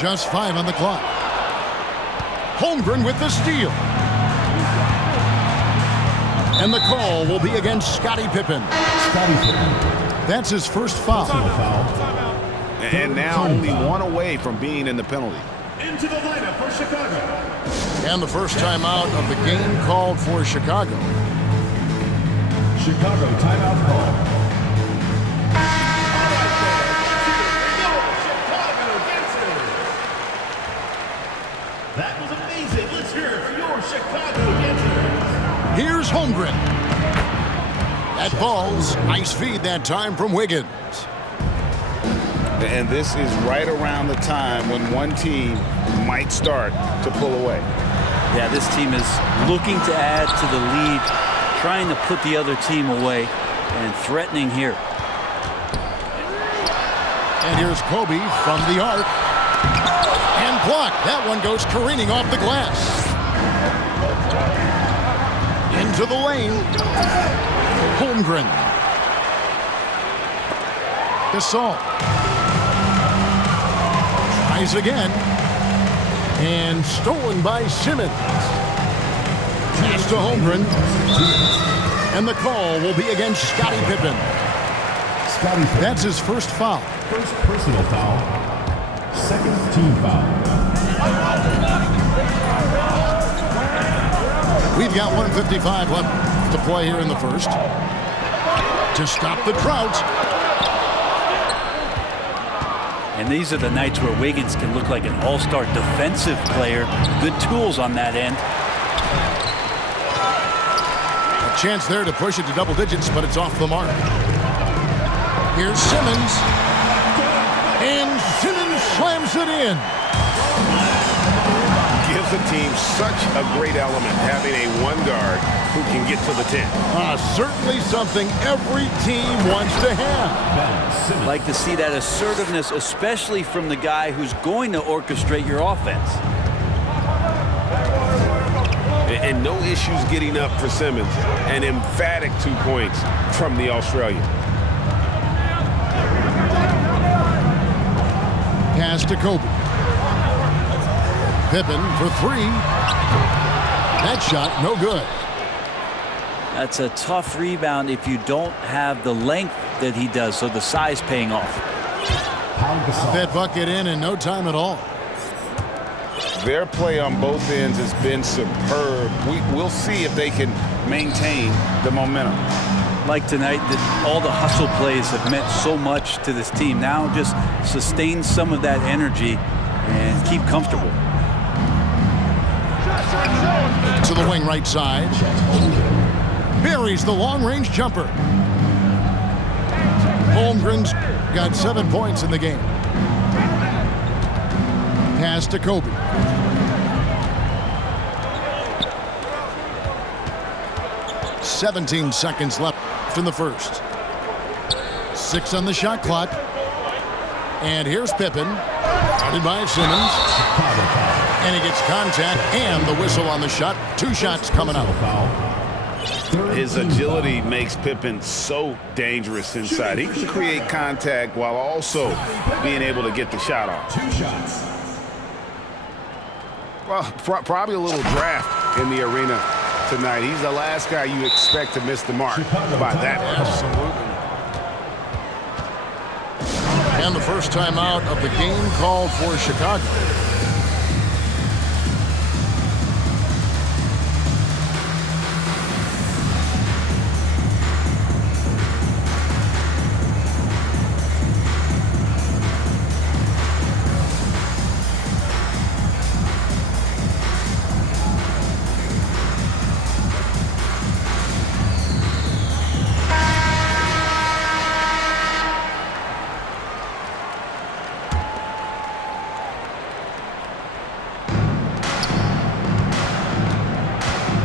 Just 5 on the clock. Holmgren with the steal. And the call will be against Scottie Pippen. That's his first foul. And now only one away from being in the penalty. Into the lineup for Chicago. And the first timeout of the game called for Chicago. Chicago timeout call. That was amazing. Let's hear it for your Chicago Dancers. Here's Holmgren. That ball's nice feed that time from Wiggins. And this is right around the time when one team might start to pull away. Yeah, this team is looking to add to the lead, trying to put the other team away, and threatening here. And here's Kobe from the arc. And blocked. That one goes careening off the glass. Into the lane. Holmgren. Gasol. Tries again. And stolen by Simmons. Pass to Holmgren. And the call will be against Scottie Pippen. That's his first foul. First personal foul. Second team foul. We've got 1:55 left to play here in the first. To stop the drought. And these are the nights where Wiggins can look like an all-star defensive player. Good tools on that end. A chance there to push it to double digits, but it's off the mark. Here's Simmons. And Simmons slams it in. Gives the team such a great element having a one guard who can get to the 10. Certainly something every team wants to have. Like to see that assertiveness, especially from the guy who's going to orchestrate your offense. And no issues getting up for Simmons. An emphatic 2 points from the Australian. Pass to Kobe. Pippen for 3. That shot, no good. That's a tough rebound if you don't have the length that he does, so the size paying off. That bucket in no time at all. Their play on both ends has been superb. We'll see if they can maintain the momentum. Like tonight, that all the hustle plays have meant so much to this team. Now just sustain some of that energy and keep comfortable. To the wing right side. Buries the long-range jumper. Holmgren's got 7 points in the game. Pass to Kobe. "17 seconds left in the first. 6 on the shot clock. And here's Pippen. Guarded by Simmons. And he gets contact and the whistle on the shot. 2 shots coming out. His agility makes Pippen so dangerous inside. He can create contact while also being able to get the shot off. 2 shots. Well, probably a little draft in the arena tonight. He's the last guy you expect to miss the mark by that much. Absolutely. And the first time out of the game called for Chicago.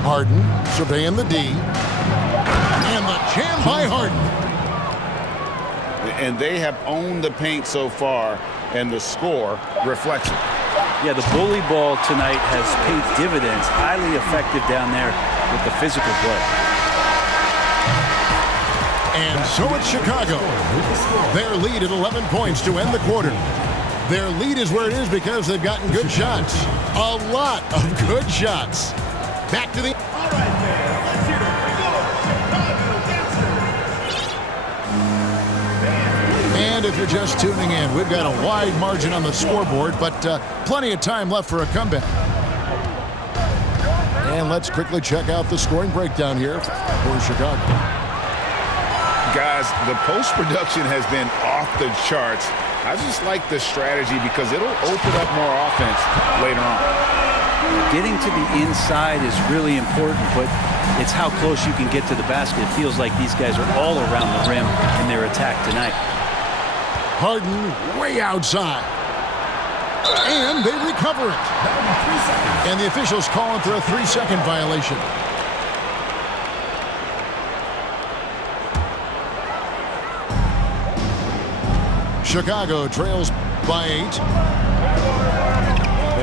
Harden surveying the D. And the jam by Harden. And they have owned the paint so far, and the score reflects it. Yeah, the bully ball tonight has paid dividends. Highly effective down there with the physical play. And so it's Chicago. Their lead at 11 points to end the quarter. Their lead is where it is because they've gotten good shots. A lot of good shots. Back to the... All right, fans, let's hear it for your Chicago Dancers. And if you're just tuning in, we've got a wide margin on the scoreboard, but plenty of time left for a comeback. And let's quickly check out the scoring breakdown here for Chicago. Guys, the post-production has been off the charts. I just like the strategy because it'll open up more offense later on. Getting to the inside is really important, but it's how close you can get to the basket. It feels like these guys are all around the rim in their attack tonight. Harden way outside. And they recover it. And the officials calling for a 3-second violation. Chicago trails by 8.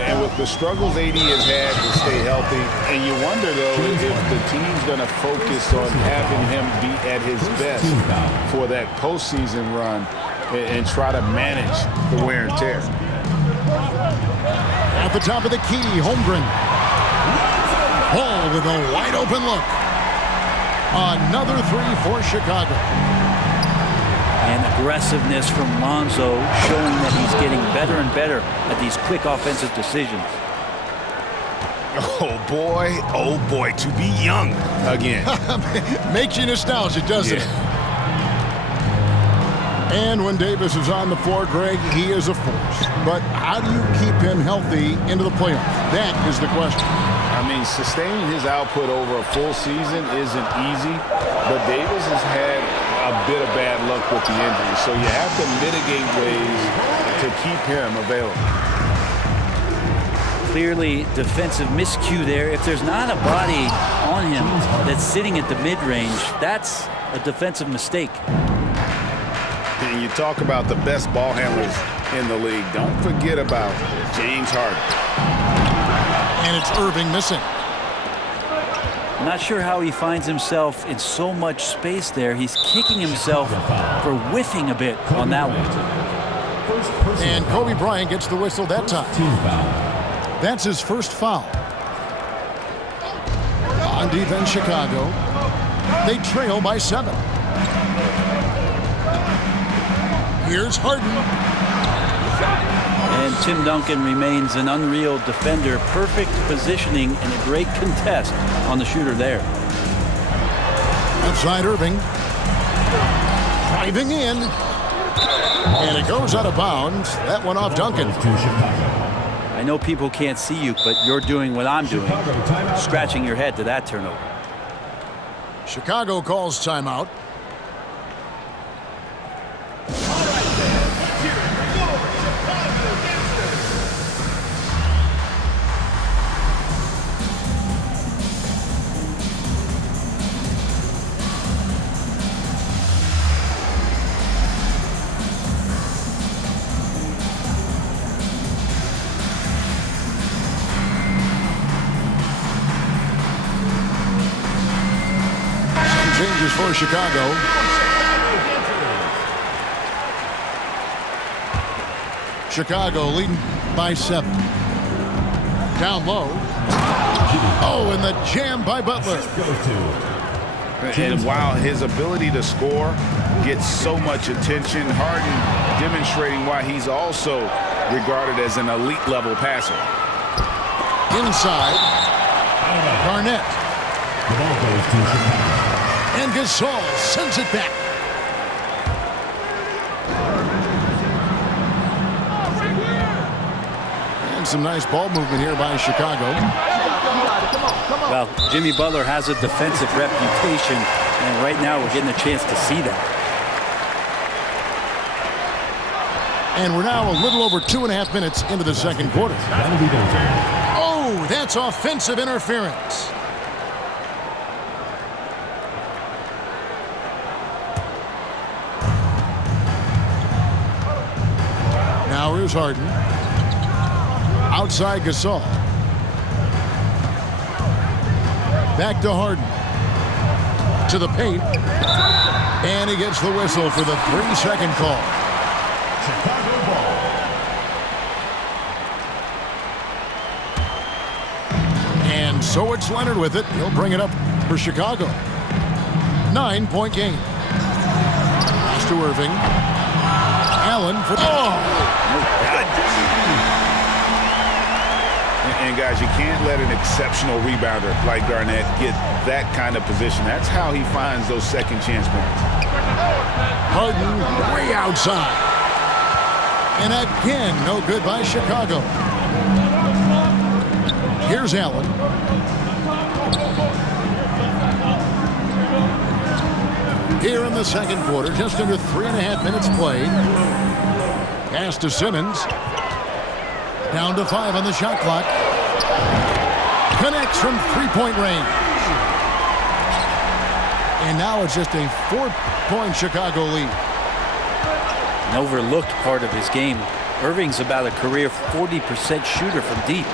And with the struggles AD has had to stay healthy, and you wonder, though, if the team's going to focus on having him be at his best for that postseason run and try to manage the wear and tear. At the top of the key, Holmgren. Hall with a wide open look. Another 3 for Chicago. And aggressiveness from Lonzo showing that he's getting better and better at these quick offensive decisions. Oh boy, to be young again. Makes you nostalgic, doesn't it? And when Davis is on the floor, Greg, he is a force. But how do you keep him healthy into the playoffs? That is the question. I mean, sustaining his output over a full season isn't easy, but Davis has had a bit of bad luck with the injury, so you have to mitigate ways to keep him available. Clearly defensive miscue there. If there's not a body on him that's sitting at the mid-range, that's a defensive mistake. And you talk about the best ball handlers in the league. Don't forget about James Harden. And it's Irving missing. Not sure how he finds himself in so much space there. He's kicking himself for whiffing a bit on that one. And Kobe Bryant gets the whistle that time. That's his first foul. On defense, Chicago. They trail by 7. Here's Harden. And Tim Duncan remains an unreal defender. Perfect positioning and a great contest on the shooter there. Outside Irving. Driving in. And it goes out of bounds. That one off Duncan. I know people can't see you, but you're doing what I'm doing. Scratching your head to that turnover. Chicago calls timeout. Changes for Chicago. Chicago leading by 7. Down low. Oh, and the jam by Butler. And while his ability to score gets so much attention, Harden demonstrating why he's also regarded as an elite level passer. Inside. Garnett. The ball goes to Chicago. And Gasol sends it back. And some nice ball movement here by Chicago. Well, Jimmy Butler has a defensive reputation, and right now we're getting a chance to see that. And we're now a little over 2.5 minutes into the second quarter. Oh, that's offensive interference. Now here's Harden. Outside Gasol. Back to Harden. To the paint. And he gets the whistle for the 3-second call. Chicago ball. And so it's Leonard with it. He'll bring it up for Chicago. 9-point game. Pass to Irving. Allen for... And guys, you can't let an exceptional rebounder like Garnett get that kind of position. That's how he finds those second chance points. Harden way outside. And again, no good by Chicago. Here's Allen. Here in the second quarter, just under 3.5 minutes played. Pass to Simmons. Down to 5 on the shot clock. Connects from three-point range. And now it's just a 4-point Chicago lead. An overlooked part of his game. Irving's about a career 40% shooter from deep.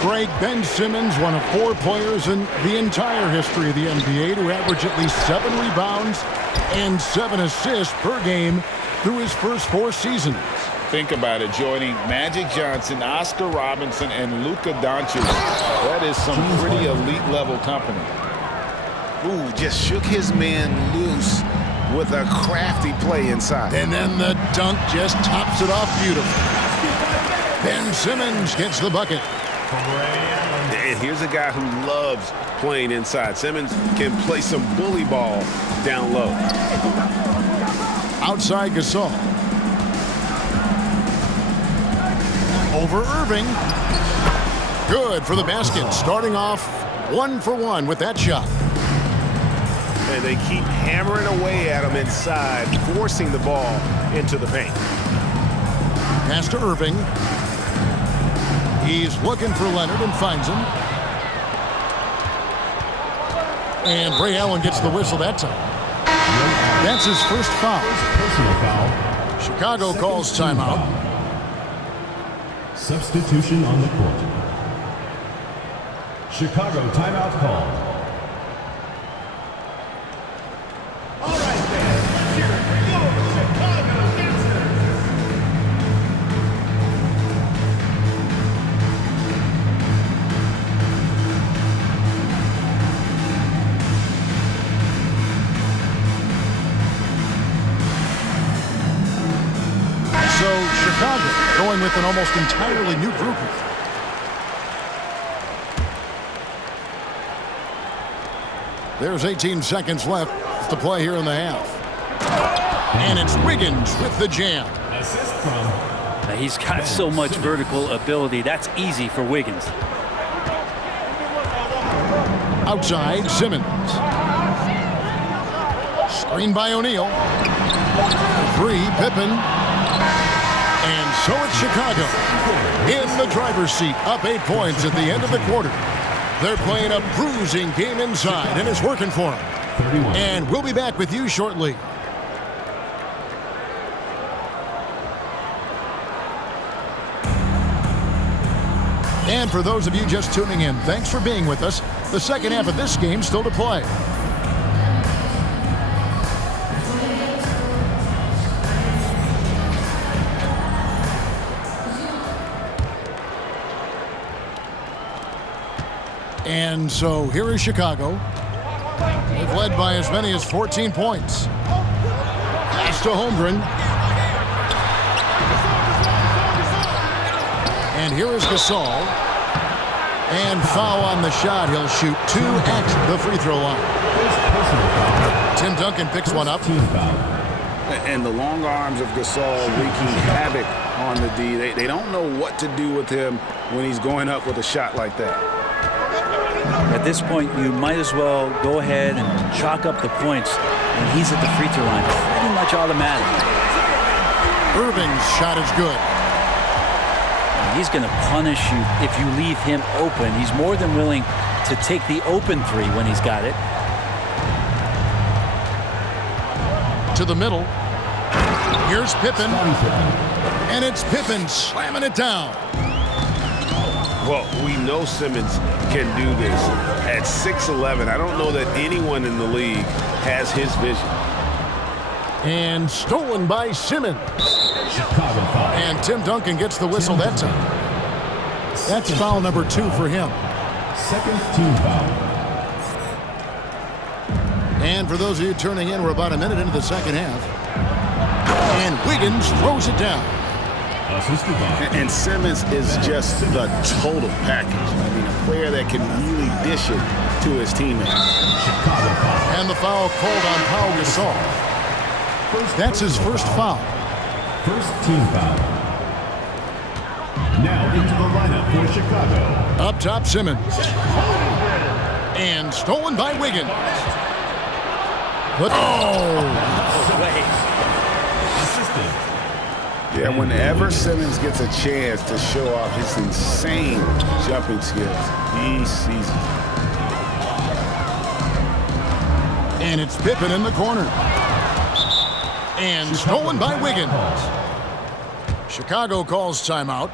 Greg, Ben Simmons, one of 4 players in the entire history of the NBA to average at least 7 rebounds and 7 assists per game through his first 4 seasons. Think about it, joining Magic Johnson, Oscar Robinson, and Luka Doncic. That is some pretty elite-level company. Ooh, just shook his man loose with a crafty play inside. And then the dunk just tops it off beautifully. Ben Simmons gets the bucket. And here's a guy who loves playing inside. Simmons can play some bully ball down low. Outside Gasol. Over Irving. Good for the basket. Starting off 1 for 1 with that shot. And they keep hammering away at him inside, forcing the ball into the paint. Pass to Irving. He's looking for Leonard and finds him. And Ray Allen gets the whistle that time. That's his first foul. Personal foul. Chicago calls timeout. Substitution on the court. Chicago timeout called. All right, fans, let's hear it for your Chicago dancers. So Chicago going with an almost entirely new group. There's 18 seconds left to play here in the half. And it's Wiggins with the jam. Assist from. He's got so much vertical ability. That's easy for Wiggins. Outside, Simmons. Screen by O'Neal. 3, Pippen. And so it's Chicago in the driver's seat, up 8 points at the end of the quarter. They're playing a bruising game inside, and it's working for them. 31. And we'll be back with you shortly. And for those of you just tuning in, thanks for being with us. The second half of this game still to play. And so here is Chicago. They've led by as many as 14 points. Pass to Holmgren. And here is Gasol. And foul on the shot. He'll shoot 2 at the free throw line. Tim Duncan picks one up. And the long arms of Gasol wreaking havoc on the D. They don't know what to do with him when he's going up with a shot like that. At this point, you might as well go ahead and chalk up the points when he's at the free throw line. Pretty much automatic. Irving's shot is good. He's going to punish you if you leave him open. He's more than willing to take the open 3 when he's got it. To the middle. Here's Pippen. And it's Pippen slamming it down. Well, we know Simmons can do this. At 6'11", I don't know that anyone in the league has his vision. And stolen by Simmons. Chicago foul. And Tim Duncan gets the whistle that time. That's foul number 2 for him. Second team foul. And for those of you turning in, we're about a minute into the second half. And Wiggins throws it down. Assisted by. And Simmons is just the total package. I mean, a player that can really dish it to his teammates. Chicago foul. And the foul called on Pau Gasol. That's his first foul. First team foul. Now into the lineup for Chicago. Up top, Simmons. And stolen by Wiggins. But Assisted. Yeah, whenever Simmons gets a chance to show off his insane jumping skills, he sees it. And it's Pippen in the corner. And stolen by Wiggins. Chicago calls timeout.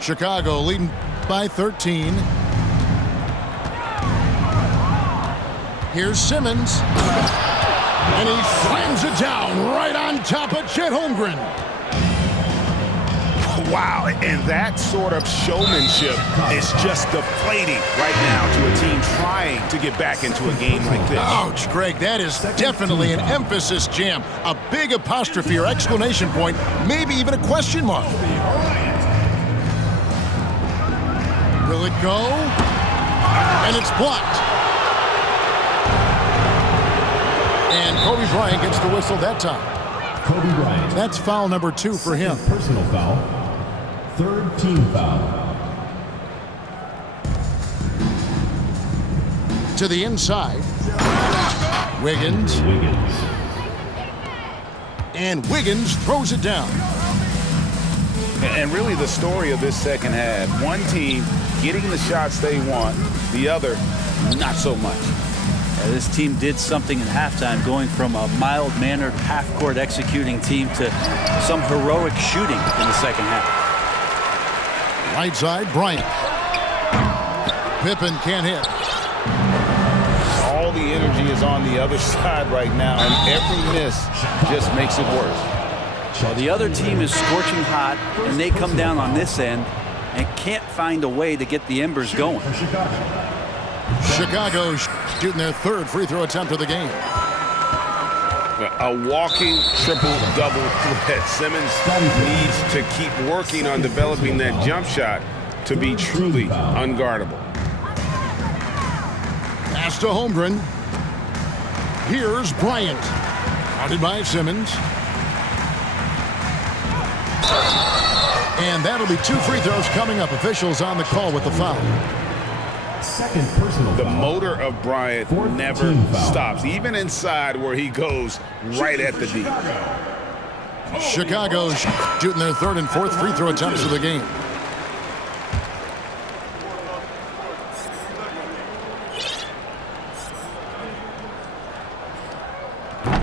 Chicago leading by 13. Here's Simmons. And he slams it down right on top of Chet Holmgren. Wow, and that sort of showmanship is just deflating right now to a team trying to get back into a game like this. Ouch, Greg, that is definitely an emphasis jam. A big apostrophe or exclamation point, maybe even a question mark. Will it go? And it's blocked. And Kobe Bryant gets the whistle that time. Kobe Bryant. That's foul number 2 for him. Personal foul. Third team foul. To the inside. Wiggins. And Wiggins throws it down. And really the story of this second half, one team getting the shots they want, the other not so much. This team did something in halftime, going from a mild-mannered half-court executing team to some heroic shooting in the second half. Right side, Bryant. Pippen can't hit. All the energy is on the other side right now, and every miss just makes it worse. Well, the other team is scorching hot, and they come down on this end and can't find a way to get the embers going. Chicago shooting their third free throw attempt of the game. A walking triple-double threat. Simmons needs to keep working on developing that jump shot to be truly unguardable. Pass to Holmgren. Here's Bryant. Guarded by Simmons. And that'll be 2 free throws coming up. Officials on the call with the foul. Second personal The foul. motor of Bryant never stops, even inside where he goes right at the D. Chicago shooting their third and fourth free throw attempts of the game.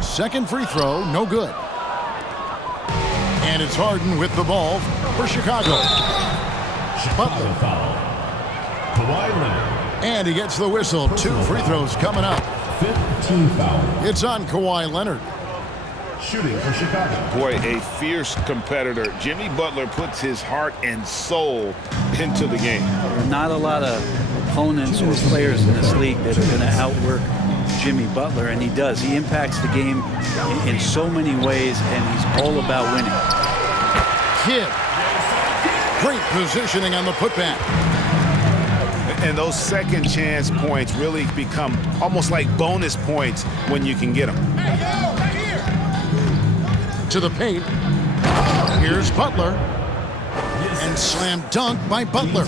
Second free throw, no good. And it's Harden with the ball for Chicago. Butler. Foul. Kawhi Leonard. And he gets the whistle. 2 free throws coming up. Fifth team foul. It's on Kawhi Leonard. Shooting for Chicago. Boy, a fierce competitor. Jimmy Butler puts his heart and soul into the game. Not a lot of opponents or players in this league that are going to outwork Jimmy Butler, and he does. He impacts the game in so many ways, and he's all about winning. Kidd. Great positioning on the putback. And those second chance points really become almost like bonus points when you can get them. To the paint. Here's Butler. And slam dunk by Butler.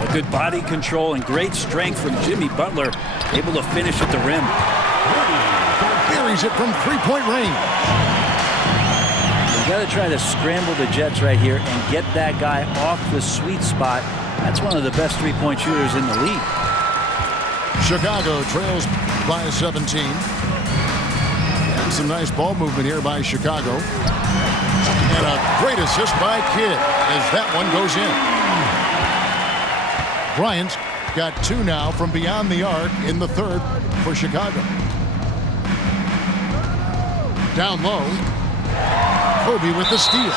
A good body control and great strength from Jimmy Butler, able to finish at the rim. Buries it from three-point range. You got to try to scramble the Jets right here and get that guy off the sweet spot. That's one of the best three-point shooters in the league. Chicago trails by 17. And some nice ball movement here by Chicago. And a great assist by Kidd as that one goes in. Bryant's got 2 now from beyond the arc in the third for Chicago. Down low. Kobe with the steal.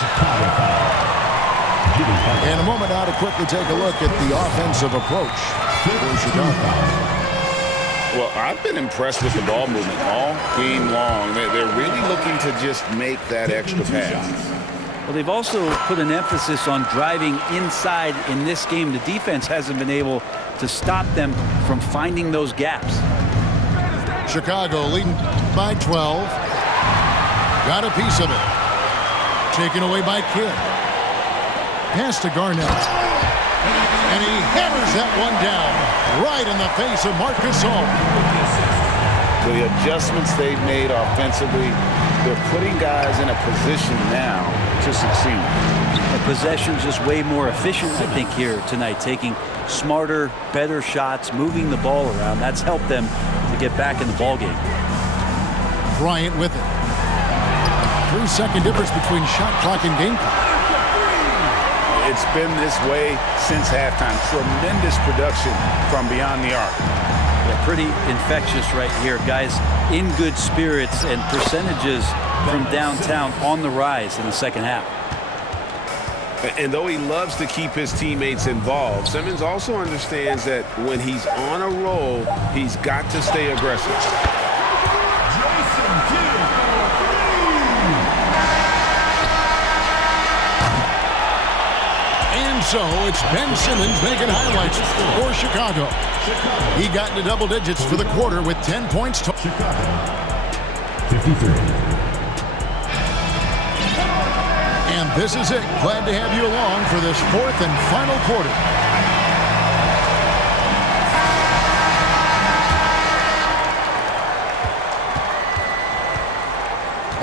And a moment now to quickly take a look at the offensive approach for Chicago. Well, I've been impressed with the ball movement all game long. They're really looking to just make that extra pass. Well, they've also put an emphasis on driving inside in this game. The defense hasn't been able to stop them from finding those gaps. Chicago leading by 12. Got a piece of it. Taken away by Kidd. Pass to Garnett. And he hammers that one down right in the face of Marc Gasol. The adjustments they've made offensively, they're putting guys in a position now to succeed. The possession's just way more efficient, I think, here tonight. Taking smarter, better shots, moving the ball around. That's helped them to get back in the ballgame. Bryant with it. 3-second difference between shot clock and game clock. It's been this way since halftime. Tremendous production from beyond the arc. Yeah, pretty infectious right here. Guys in good spirits and percentages from downtown on the rise in the second half. And though he loves to keep his teammates involved, Simmons also understands that when he's on a roll, he's got to stay aggressive. So it's Ben Simmons making highlights for Chicago. He got into double digits for the quarter with 10 points. Chicago, 53. And this is it. Glad to have you along for this fourth and final quarter.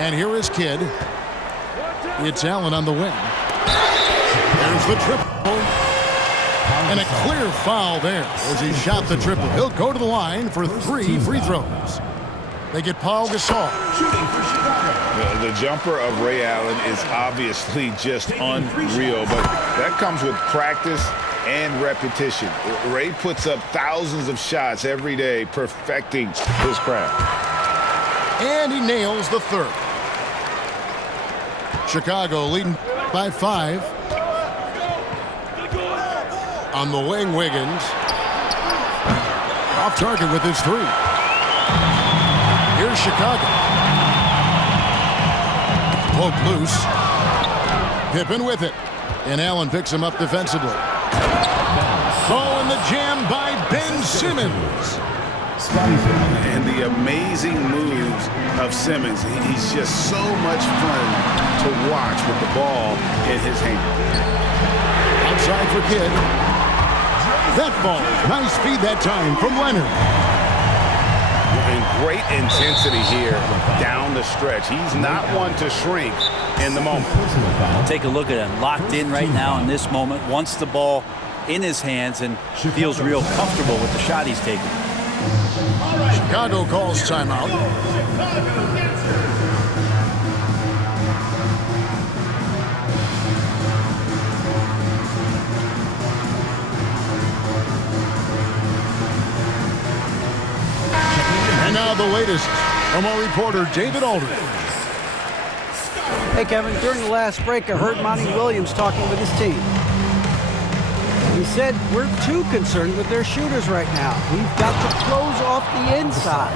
And here is Kidd. It's Allen on the wing. There's the triple. And a clear foul there as he shot the triple. He'll go to the line for 3 free throws. They get Paul Gasol. Shooting for Chicago. The jumper of Ray Allen is obviously just unreal, but that comes with practice and repetition. Ray puts up thousands of shots every day, perfecting his craft. And he nails the third. Chicago leading by 5. On the wing, Wiggins. Off target with his 3. Here's Chicago. Poke loose. Pippen with it. And Allen picks him up defensively. Oh, and the jam by Ben Simmons. And the amazing moves of Simmons. He's just so much fun to watch with the ball in his hand. Outside for Kidd. That ball. Nice feed that time from Leonard. And great intensity here down the stretch. He's not one to shrink in the moment. Take a look at him. Locked in right now in this moment. Wants the ball in his hands and feels real comfortable with the shot he's taking. Chicago calls timeout. And now the latest from our reporter, David Aldridge. Hey, Kevin, during the last break, I heard Monty Williams talking with his team. He said, we're too concerned with their shooters right now. We've got to close off the inside.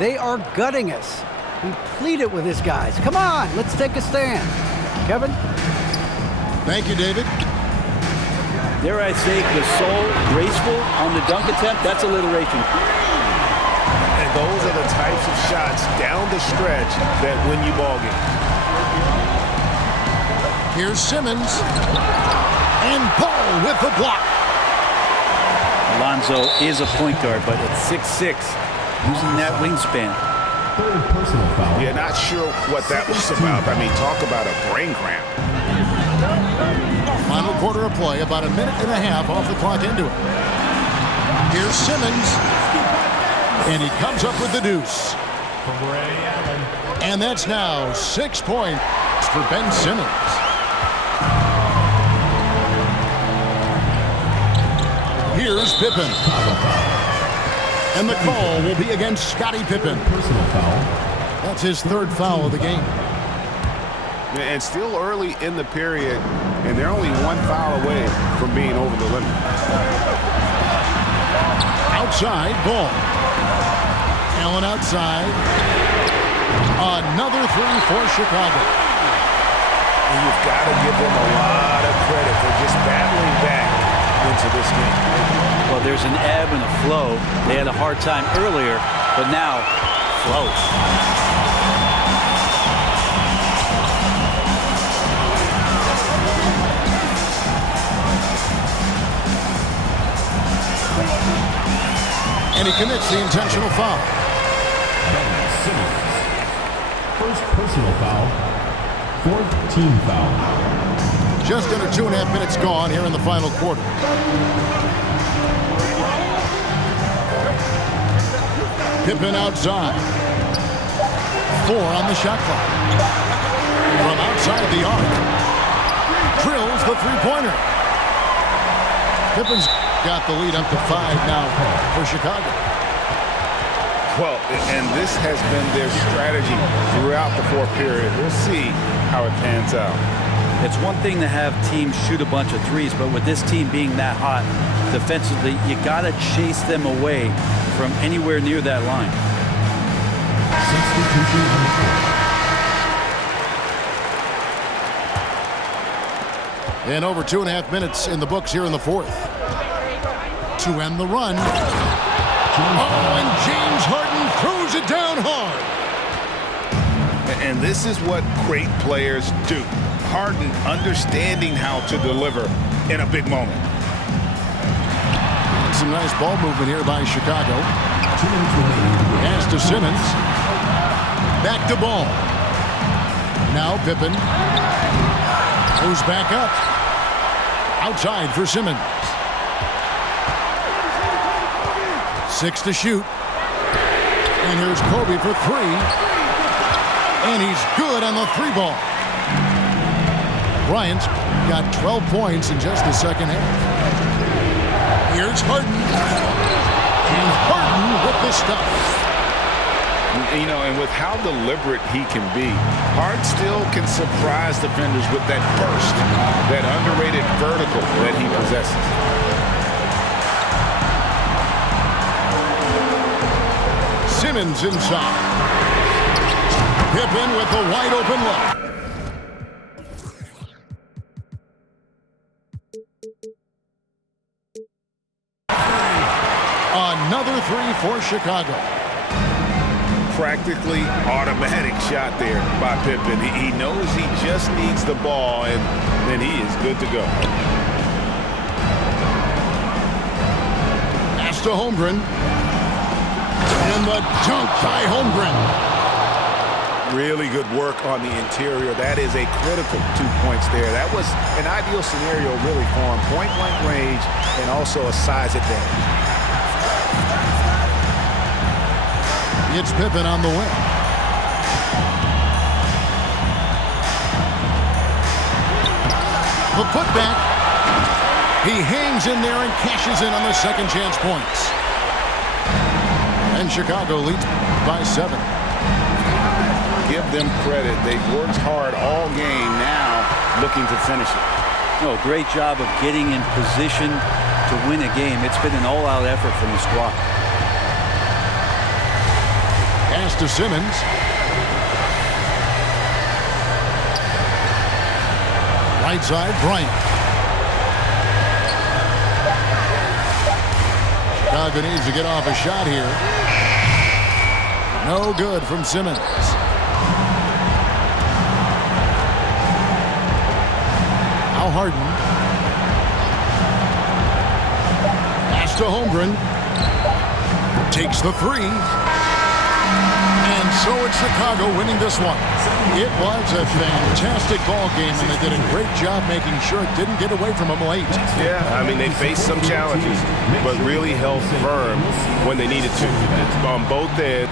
They are gutting us. He pleaded with his guys. Come on, let's take a stand. Kevin? Thank you, David. Dare I say, Gasol graceful on the dunk attempt? That's alliteration. And those are the types of shots down the stretch that win you ball games. Here's Simmons. And Paul with the block. Alonzo is a point guard, but at 6'6", using that wingspan. Third personal foul. Yeah, not sure what that was about. I mean, talk about a brain cramp. Final quarter of play, about a minute and a half off the clock into it. Here's Simmons. And he comes up with the deuce. And that's now 6 points for Ben Simmons. Here's Pippen. And the call will be against Scottie Pippen. Personal foul. That's his third foul of the game. And still early in the period, and they're only one foul away from being over the limit. Outside ball. Allen outside. Another three for Chicago. And you've got to give them a lot of credit for just battling back into this game. Well, there's an ebb and a flow. They had a hard time earlier, but now flows. And he commits the intentional foul. Ben Simmons. First personal foul. Fourth team foul. Just under 2.5 minutes gone here in the final quarter. Pippen outside. 4 on the shot clock. From outside the arc. Drills the three-pointer. Pippen's got the lead up to 5 now for Chicago. Well, and this has been their strategy throughout the fourth period. We'll see how it pans out. It's one thing to have teams shoot a bunch of threes, but with this team being that hot defensively, you got to chase them away from anywhere near that line. And over 2.5 minutes in the books here in the fourth. To end the run. Oh, and James Harden throws it down hard. And this is what great players do. Harden understanding how to deliver in a big moment. Some nice ball movement here by Chicago. Pass to Simmons. Back to ball. Now Pippen. Goes back up. Outside for Simmons. 6 to shoot. And here's Kobe for 3. And he's good on the 3 ball. Bryant's got 12 points in just the second half. Here's Harden. And Harden with the stuff. You know, and with how deliberate he can be, Harden still can surprise defenders with that burst, that underrated vertical that he possesses. Simmons inside. Pippen with the wide open look. Another 3 for Chicago. Practically automatic shot there by Pippen. He knows he just needs the ball, and then he is good to go. Pass to Holmgren. And the dunk by Holmgren. Really good work on the interior. That is a critical 2 points there. That was an ideal scenario really for him. Point-blank range and also a size advantage. It's Pippen on the wing. The putback. He hangs in there and cashes in on the second chance points. And Chicago leads by 7. Give them credit. They've worked hard all game, now looking to finish it. No, great job of getting in position to win a game. It's been an all-out effort from the squad. Pass to Simmons. Right side, Bryant. Chicago needs to get off a shot here. No good from Simmons. Now Harden. Pass to Holmgren. Takes the 3. And so it's Chicago winning this one. It was a fantastic ball game, and they did a great job making sure it didn't get away from them late. Yeah, I mean, they faced some challenges, but really held firm when they needed to on both ends.